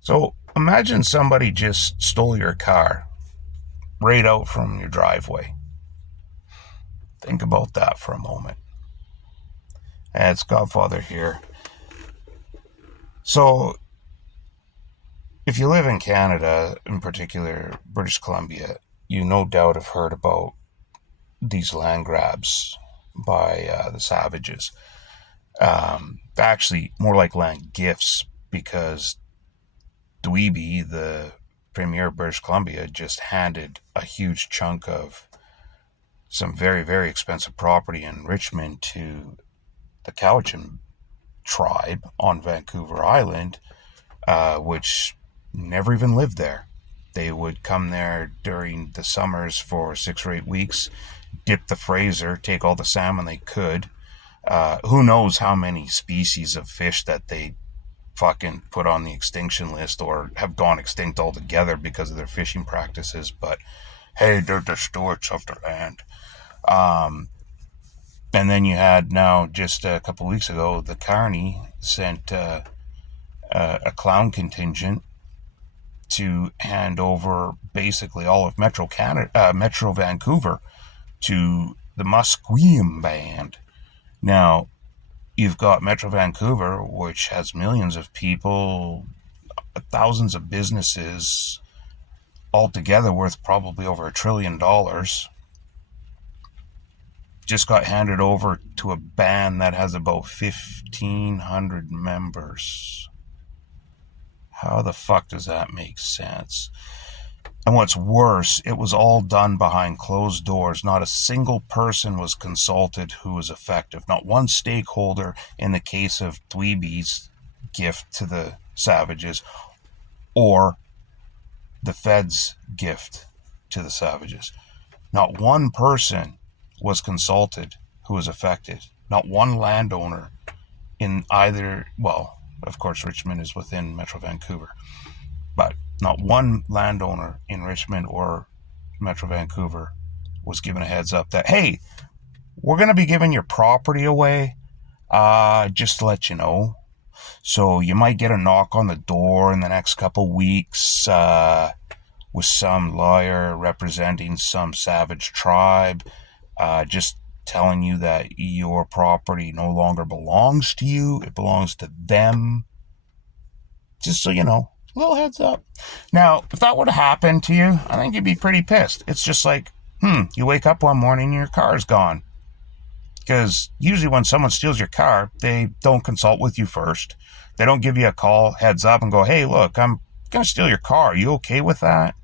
So imagine somebody just stole your car right out from your driveway. Think about that for a moment. And it's Godfather here. So, if you live in Canada, in particular British Columbia, you no doubt have heard about these land grabs by the savages. Actually, more like land gifts because Dweeby, the premier of British Columbia, just handed a huge chunk of some very, very expensive property in Richmond to the Cowichan tribe on Vancouver Island, which never even lived there. They would come there during the summers for 6 or 8 weeks, dip the Fraser, take all the salmon they could. Who knows how many species of fish that they fucking put on the extinction list or have gone extinct altogether because of their fishing practices. But hey, they're the stewards of the land. Um, and then you had now just a couple of weeks ago, the carney sent a clown contingent to hand over basically all of Metro Vancouver to the Musqueam band. Now, you've got Metro Vancouver, which has millions of people, thousands of businesses, altogether worth probably over $1 trillion, just got handed over to a band that has about 1,500 members. How the fuck does that make sense? And what's worse, it was all done behind closed doors. Not a single person was consulted who was effective. Not one stakeholder in the case of Dweeby's gift to the savages or the Fed's gift to the savages. Not one person was consulted who was affected. Not one landowner in either, well, of course, Richmond is within Metro Vancouver, but not one landowner in Richmond or Metro Vancouver was given a heads up that, hey, we're going to be giving your property away, just to let you know. So you might get a knock on the door in the next couple weeks with some lawyer representing some savage tribe, just telling you that your property no longer belongs to you. It belongs to them. Just so you know, a little heads up. Now, if that would have happened to you, I think you'd be pretty pissed. It's just like, you wake up one morning and your car's gone. Because usually when someone steals your car, they don't consult with you first. They don't give you a call, heads up, and go, hey, look, I'm going to steal your car. Are you okay with that?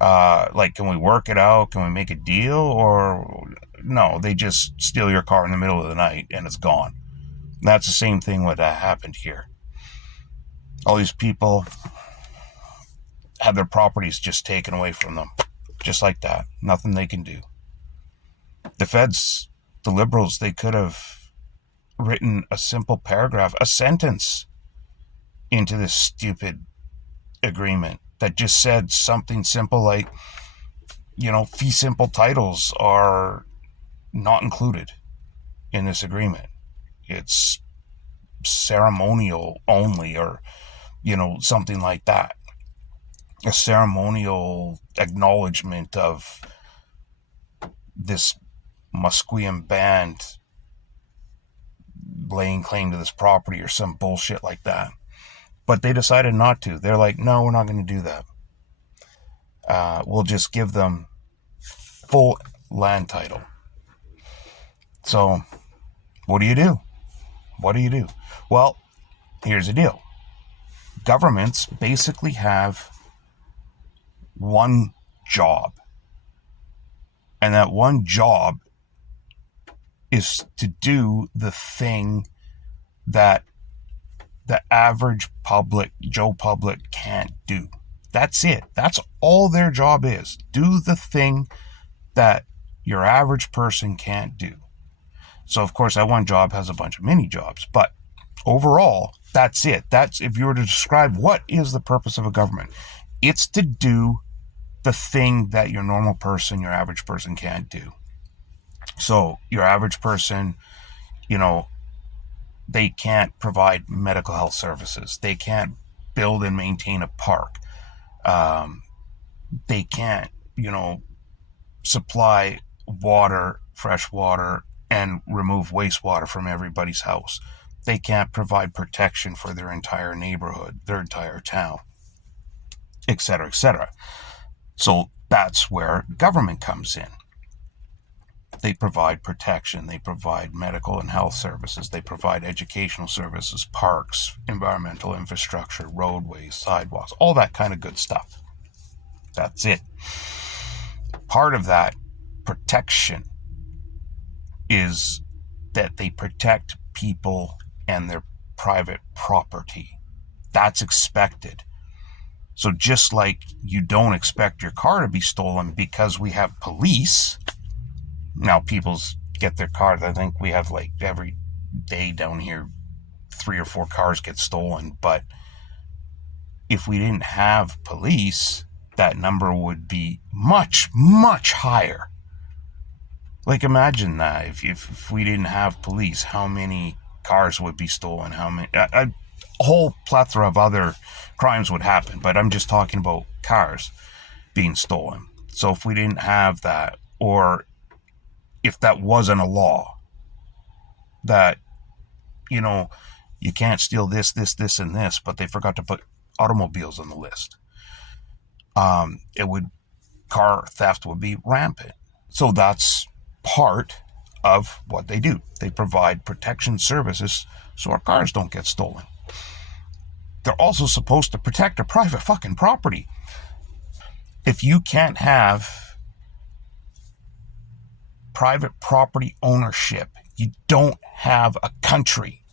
Like, can we work it out? Can we make a deal? Or no, they just steal your car in the middle of the night and it's gone. That's the same thing what happened here. All these people have their properties just taken away from them. Just like that. Nothing they can do. The feds, the liberals, they could have written a simple paragraph, a sentence into this stupid agreement that just said something simple like, fee simple titles are not included in this agreement. It's ceremonial only, or, something like that. A ceremonial acknowledgement of this Musqueam band laying claim to this property or some bullshit like that. But they decided not to. They're like, no, we're not going to do that. We'll just give them full land title. So, what do you do? What do you do? Well, here's the deal. Governments basically have one job. And that one job is to do the thing that the average public, Joe Public, can't do. That's it. That's all their job is. Do the thing that your average person can't do. So, of course, that one job has a bunch of mini jobs. But overall, that's it. That's, if you were to describe what is the purpose of a government, it's to do the thing that your normal person, your average person can't do. So, your average person, they can't provide medical health services. They can't build and maintain a park. They can't, supply water, fresh water, and remove wastewater from everybody's house. They can't provide protection for their entire neighborhood, their entire town, etc., etc. So that's where government comes in. They provide protection, they provide medical and health services, they provide educational services, parks, environmental infrastructure, roadways, sidewalks, all that kind of good stuff. That's it. Part of that protection is that they protect people and their private property. That's expected. So just like you don't expect your car to be stolen because we have police. Now people get their cars. I think we have like every day down here 3 or 4 cars get stolen. But if we didn't have police, that number would be much, much higher. Like imagine that if we didn't have police, how many cars would be stolen? How many? A whole plethora of other crimes would happen. But I'm just talking about cars being stolen. So if we didn't have that, or if that wasn't a law, that, you can't steal this, this, this, and this, but they forgot to put automobiles on the list, car theft would be rampant. So that's part of what they do. They provide protection services so our cars don't get stolen. They're also supposed to protect our private fucking property. If you can't have private property ownership, you don't have a country.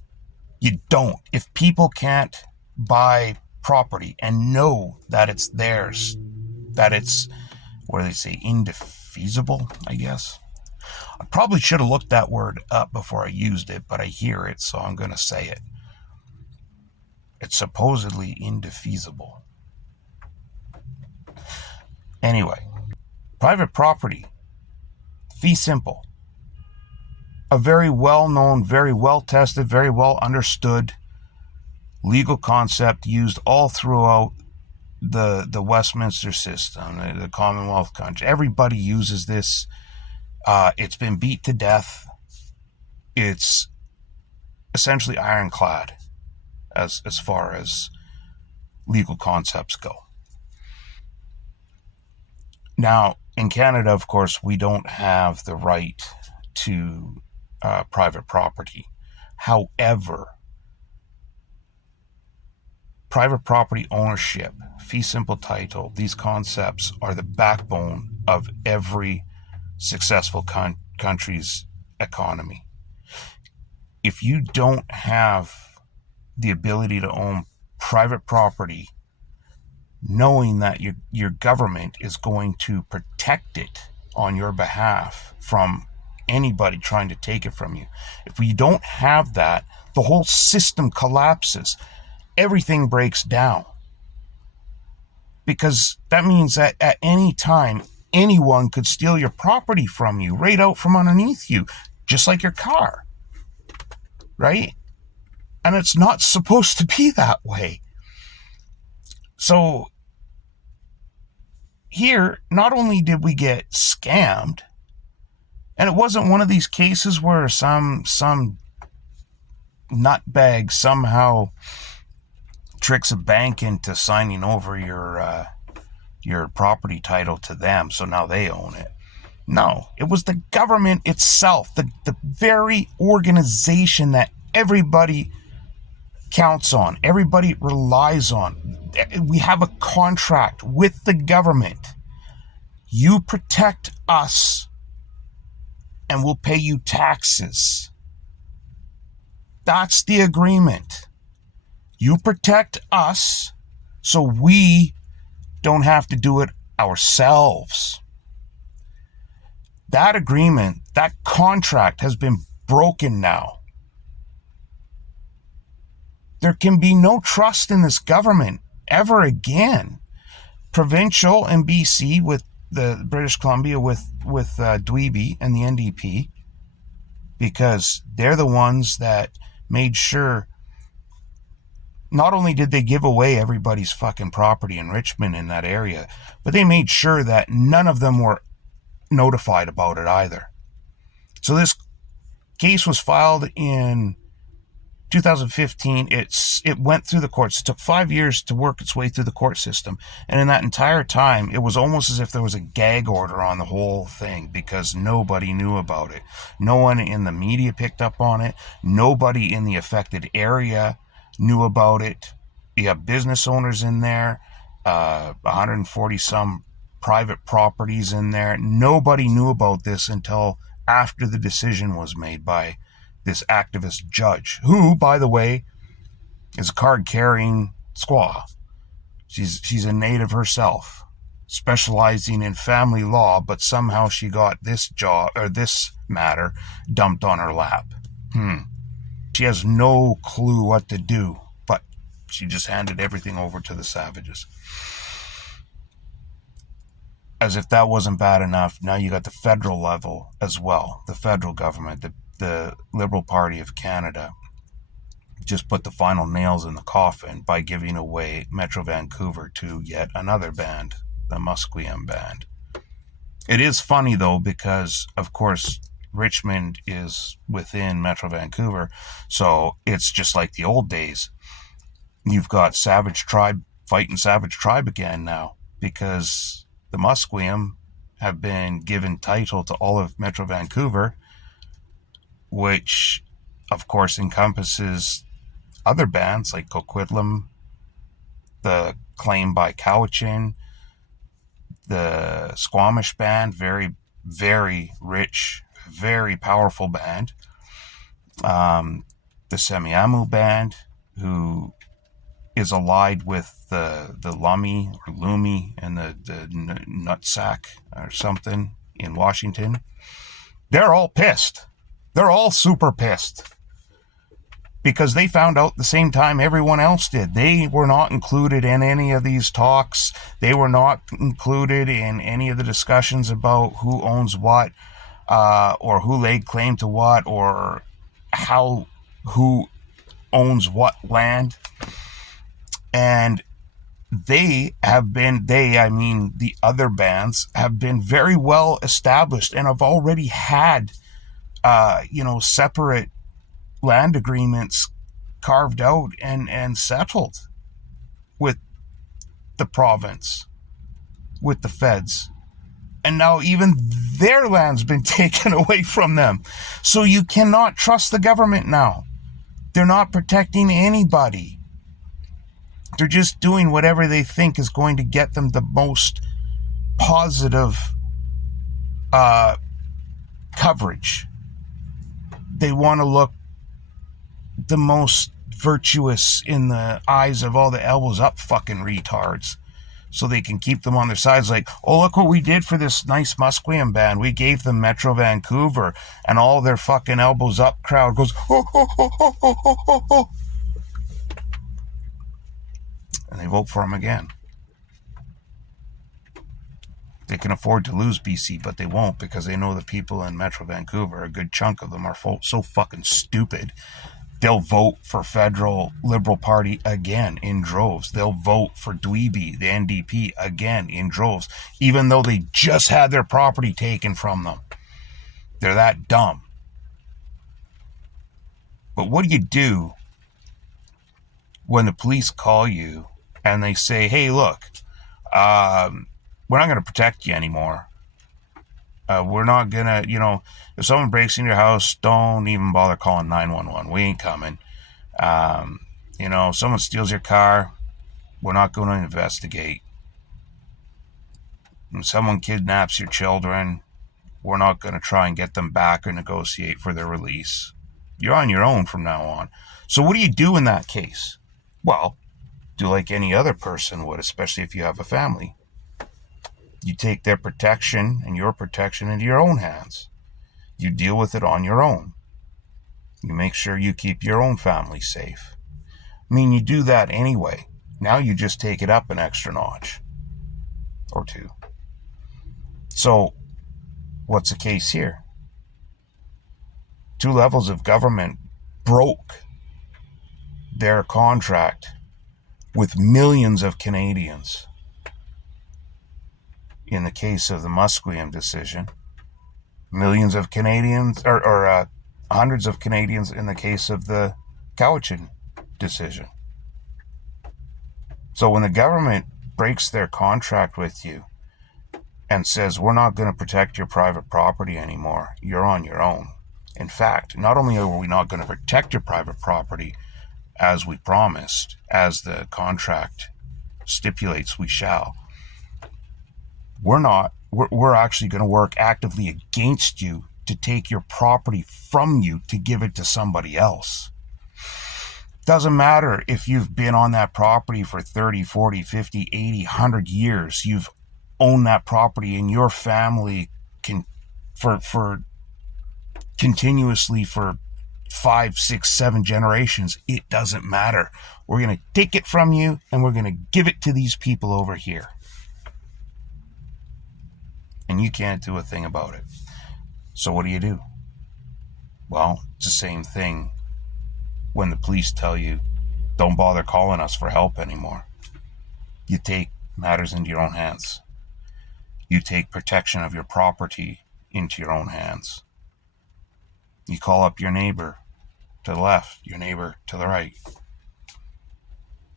You don't. If people can't buy property and know that it's theirs, that it's, what do they say, indefeasible, I guess. I probably should have looked that word up before I used it, but I hear it, so I'm going to say it. It's supposedly indefeasible. Anyway, private property, fee simple. A very well-known, very well-tested, very well-understood legal concept used all throughout the Westminster system, the Commonwealth country. Everybody uses this. It's been beat to death. It's essentially ironclad as far as legal concepts go. Now, in Canada, of course, we don't have the right to private property. However, private property ownership, fee simple title, these concepts are the backbone of every successful country's economy. If you don't have the ability to own private property, knowing that your government is going to protect it on your behalf from anybody trying to take it from you, if we don't have that, the whole system collapses. Everything breaks down. Because that means that at any time, anyone could steal your property from you, right out from underneath you, just like your car. Right? And it's not supposed to be that way. So here, not only did we get scammed, and it wasn't one of these cases where some nutbag somehow tricks a bank into signing over your property title to them, so now they own it. No, it was the government itself, the very organization that everybody counts on, everybody relies on. We have a contract with the government. You protect us and we'll pay you taxes. That's the agreement. You protect us so we don't have to do it ourselves. That agreement, that contract has been broken now. There can be no trust in this government ever again. Provincial and BC with the British Columbia with dweeby and the NDP, because they're the ones that made sure Not only did they give away everybody's fucking property in Richmond in that area, but they made sure that none of them were notified about it either. So this case was filed in 2015. It went through the courts. It took 5 years to work its way through the court system. And in that entire time, it was almost as if there was a gag order on the whole thing because nobody knew about it. No one in the media picked up on it. Nobody in the affected area knew about it. You have business owners in there, 140 some private properties in there. Nobody knew about this until after the decision was made by this activist judge, who, by the way, is a card-carrying squaw. She's a native herself, specializing in family law, but somehow she got this matter dumped on her lap. She has no clue what to do, but she just handed everything over to the savages. As if that wasn't bad enough, now you got the federal level as well. The federal government, the Liberal Party of Canada, just put the final nails in the coffin by giving away Metro Vancouver to yet another band, the Musqueam Band. It is funny, though, because, of course, Richmond is within Metro Vancouver, so it's just like the old days. You've got Savage Tribe fighting Savage Tribe again now, because the Musqueam have been given title to all of Metro Vancouver, which, of course, encompasses other bands like Coquitlam, the Claim by Cowichan, the Squamish Band, very, very rich, very powerful band. The Semiahmoo Band, who is allied with the Lummi or Lumi and the Nutsack or something in Washington. They're all pissed. They're all super pissed because they found out the same time everyone else did. They were not included in any of these talks. They were not included in any of the discussions about who owns what, or who laid claim to what, or who owns what land. And the other bands have been very well established and have already had, separate land agreements carved out and settled with the province, with the feds. And now even their land's been taken away from them. So you cannot trust the government now. They're not protecting anybody. They're just doing whatever they think is going to get them the most positive coverage. They want to look the most virtuous in the eyes of all the elbows up fucking retards, so they can keep them on their sides. Like, oh, look what we did for this nice Musqueam band. We gave them Metro Vancouver, and all their fucking elbows up crowd goes, ho, ho, ho, ho, ho, ho, ho, ho. And they vote for him again. They can afford to lose BC, but they won't, because they know the people in Metro Vancouver, a good chunk of them, are so fucking stupid. They'll vote for federal Liberal Party again in droves. They'll vote for dweeby, the NDP, again in droves, even though they just had their property taken from them. They're that dumb. But what do you do when the police call you and they say, hey, look, we're not going to protect you anymore. We're not going to, if someone breaks in your house, don't even bother calling 911. We ain't coming. If someone steals your car, we're not going to investigate. When someone kidnaps your children, we're not going to try and get them back or negotiate for their release. You're on your own from now on. So what do you do in that case? Well, do like any other person would, especially if you have a family. You take their protection and your protection into your own hands. You deal with it on your own. You make sure you keep your own family safe. You do that anyway. Now you just take it up an extra notch or two. So, what's the case here? Two levels of government broke their contract with millions of Canadians. In the case of the Musqueam decision, millions of Canadians, or hundreds of Canadians in the case of the Cowichan decision. So when the government breaks their contract with you and says, we're not going to protect your private property anymore, you're on your own. In fact, not only are we not going to protect your private property as we promised, as the contract stipulates we shall, we're actually going to work actively against you to take your property from you to give it to somebody else. Doesn't matter if you've been on that property for 30, 40, 50, 80, 100 years. You've owned that property and your family can for continuously for 5, 6, 7 generations. It doesn't matter. We're going to take it from you and we're going to give it to these people over here. And you can't do a thing about it. So what do? Well, it's the same thing when the police tell you, don't bother calling us for help anymore. You take matters into your own hands. You take protection of your property into your own hands. You call up your neighbor to the left, your neighbor to the right,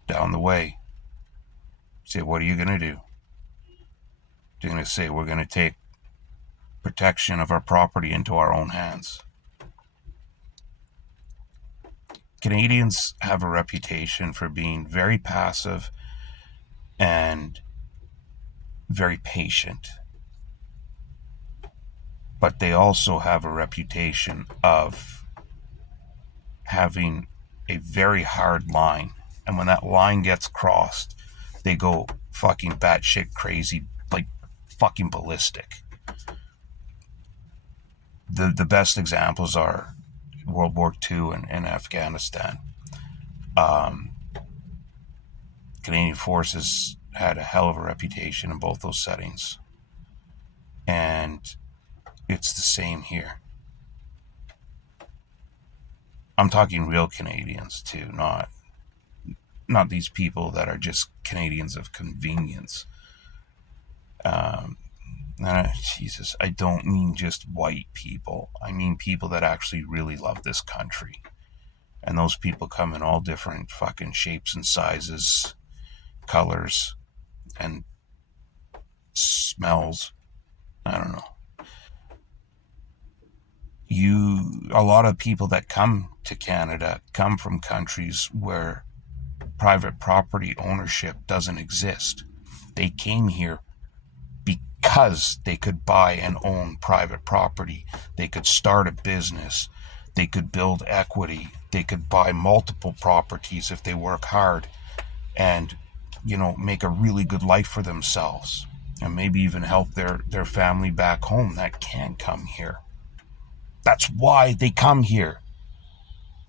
down the way. Say, what are you going to do? You're going to say, we're going to take protection of our property into our own hands. Canadians have a reputation for being very passive and very patient. But they also have a reputation of having a very hard line. And when that line gets crossed, they go fucking batshit crazy, like fucking ballistic. The best examples are World War II and Afghanistan. Canadian forces had a hell of a reputation in both those settings. And it's the same here. I'm talking real Canadians too, not these people that are just Canadians of convenience. Jesus, I don't mean just white people. I mean people that actually really love this country. And those people come in all different fucking shapes and sizes, colors, and smells. I don't know. A lot of people that come to Canada come from countries where private property ownership doesn't exist. They came here because they could buy and own private property. They could start a business. They could build equity. They could buy multiple properties if they work hard and, make a really good life for themselves and maybe even help their family back home that can't come here. That's why they come here.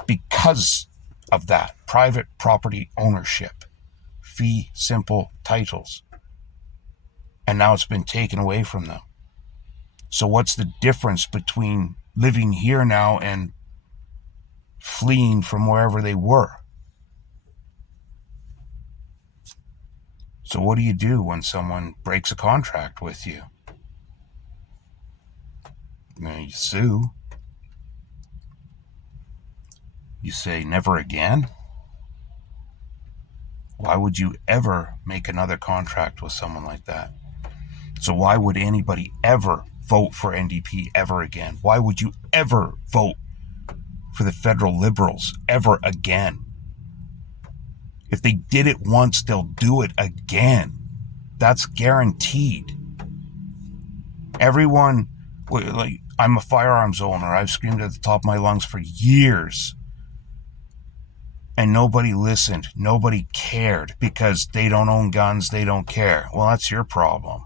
Because of that private property ownership, fee simple titles. And now it's been taken away from them. So what's the difference between living here now and fleeing from wherever they were? So what do you do when someone breaks a contract with you? You sue. You say, never again? Why would you ever make another contract with someone like that? So why would anybody ever vote for NDP ever again? Why would you ever vote for the federal Liberals ever again? If they did it once, they'll do it again. That's guaranteed. Everyone, like, I'm a firearms owner. I've screamed at the top of my lungs for years. And nobody listened. Nobody cared because they don't own guns. They don't care. Well, that's your problem.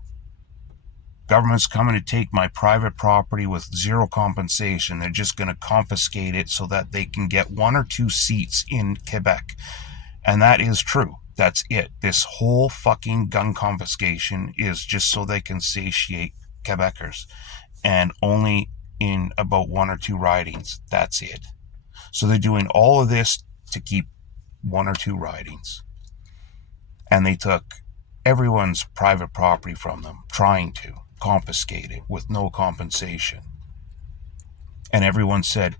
Government's coming to take my private property with zero compensation. They're just going to confiscate it so that they can get 1 or 2 seats in Quebec. And that is true. That's it. This whole fucking gun confiscation is just so they can satiate Quebecers. And only in about 1 or 2 ridings. That's it. So they're doing all of this to keep 1 or 2 ridings. And they took everyone's private property from them, trying to confiscate it with no compensation. And everyone said,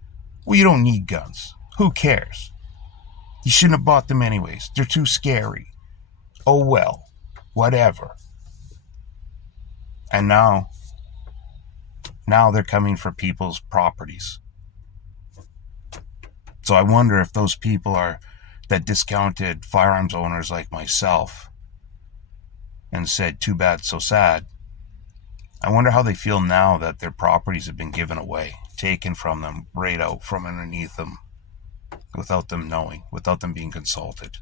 well, you don't need guns. Who cares? You shouldn't have bought them anyways. They're too scary. Oh well, whatever. And now they're coming for people's properties. So I wonder if those people are that discounted firearms owners like myself and said, too bad, so sad. I wonder how they feel now that their properties have been given away, taken from them, right out from underneath them, without them knowing, without them being consulted.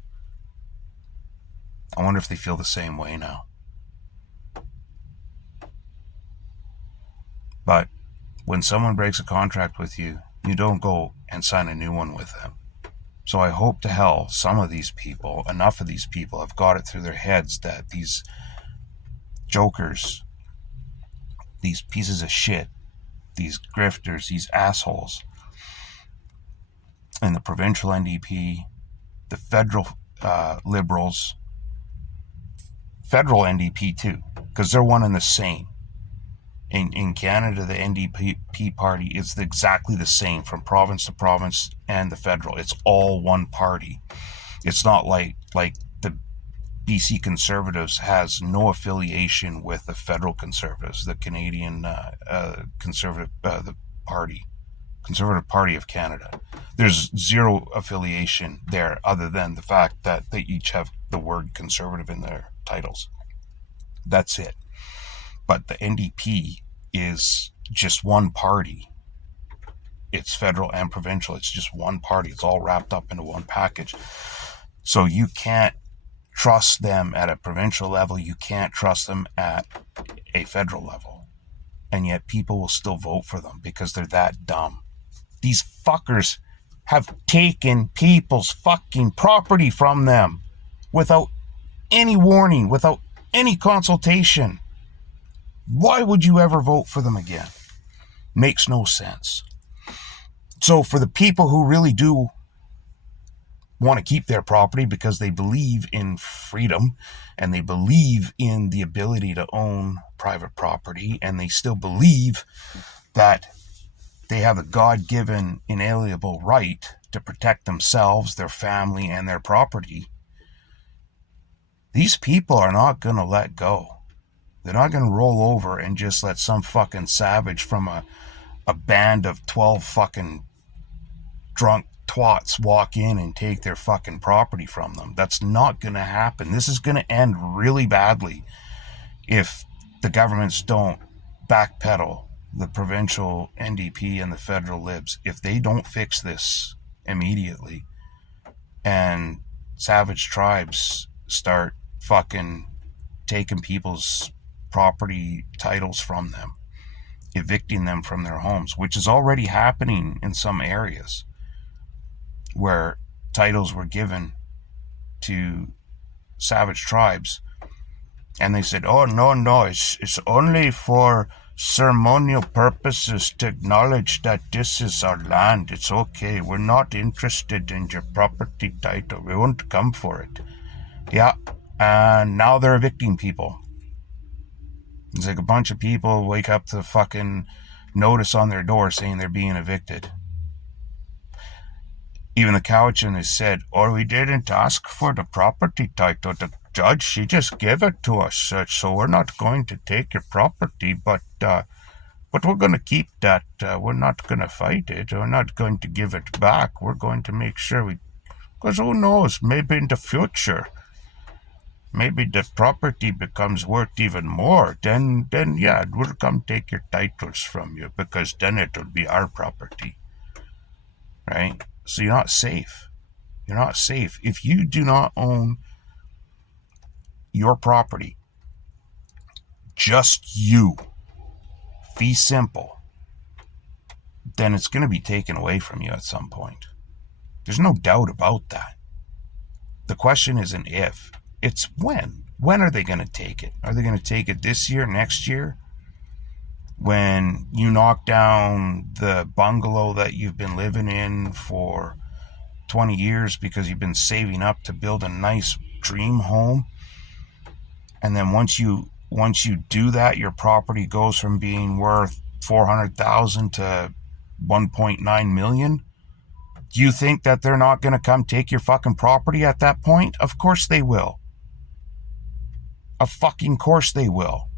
I wonder if they feel the same way now. But when someone breaks a contract with you, you don't go and sign a new one with them. So I hope to hell some of these people, enough of these people, have got it through their heads that these jokers, these pieces of shit, these grifters, these assholes, and the provincial NDP, the federal Liberals, federal NDP too, because they're one and the same. In Canada, the NDP party is exactly the same from province to province and the federal. It's all one party. It's not like the BC Conservatives has no affiliation with the federal Conservatives, the Canadian Conservative the party, Conservative Party of Canada. There's zero affiliation there other than the fact that they each have the word conservative in their titles. That's it. But the NDP is just one party. It's federal and provincial. It's just one party. It's all wrapped up into one package. So you can't trust them at a provincial level. You can't trust them at a federal level. And yet people will still vote for them because they're that dumb. These fuckers have taken people's fucking property from them without any warning, without any consultation. Why would you ever vote for them again? Makes no sense. So for the people who really do want to keep their property because they believe in freedom and they believe in the ability to own private property and they still believe that they have a God-given inalienable right to protect themselves, their family, and their property, these people are not going to let go. They're not going to roll over and just let some fucking savage from a band of 12 fucking drunk twats walk in and take their fucking property from them. That's not going to happen. This is going to end really badly if the governments don't backpedal, the provincial NDP and the federal Libs. If they don't fix this immediately and savage tribes start fucking taking people's property titles from them, evicting them from their homes, which is already happening in some areas where titles were given to savage tribes and they said, oh no, it's only for ceremonial purposes to acknowledge that this is our land. It's okay. We're not interested in your property title. We won't come for it. Yeah, and now they're evicting people. It's like a bunch of people wake up to fucking notice on their door saying they're being evicted. Even the Cowichan has said, oh, we didn't ask for the property title. The judge, she just gave it to us. So we're not going to take your property, but we're going to keep that. We're not going to fight it. We're not going to give it back. We're going to make sure because who knows, maybe in the future, maybe the property becomes worth even more. Then yeah, we'll come take your titles from you because then it'll be our property, right? So you're not safe. You're not safe. If you do not own your property, just you, fee simple, then it's going to be taken away from you at some point. There's no doubt about that. The question isn't if, it's when. When are they going to take it? Are they going to take it this year, next year? When you knock down the bungalow that you've been living in for 20 years because you've been saving up to build a nice dream home, And then once you do that, your property goes from being worth 400,000 to 1.9 million. Do you think that they're not going to come take your fucking property at that point? Of course they will. Of fucking course they will.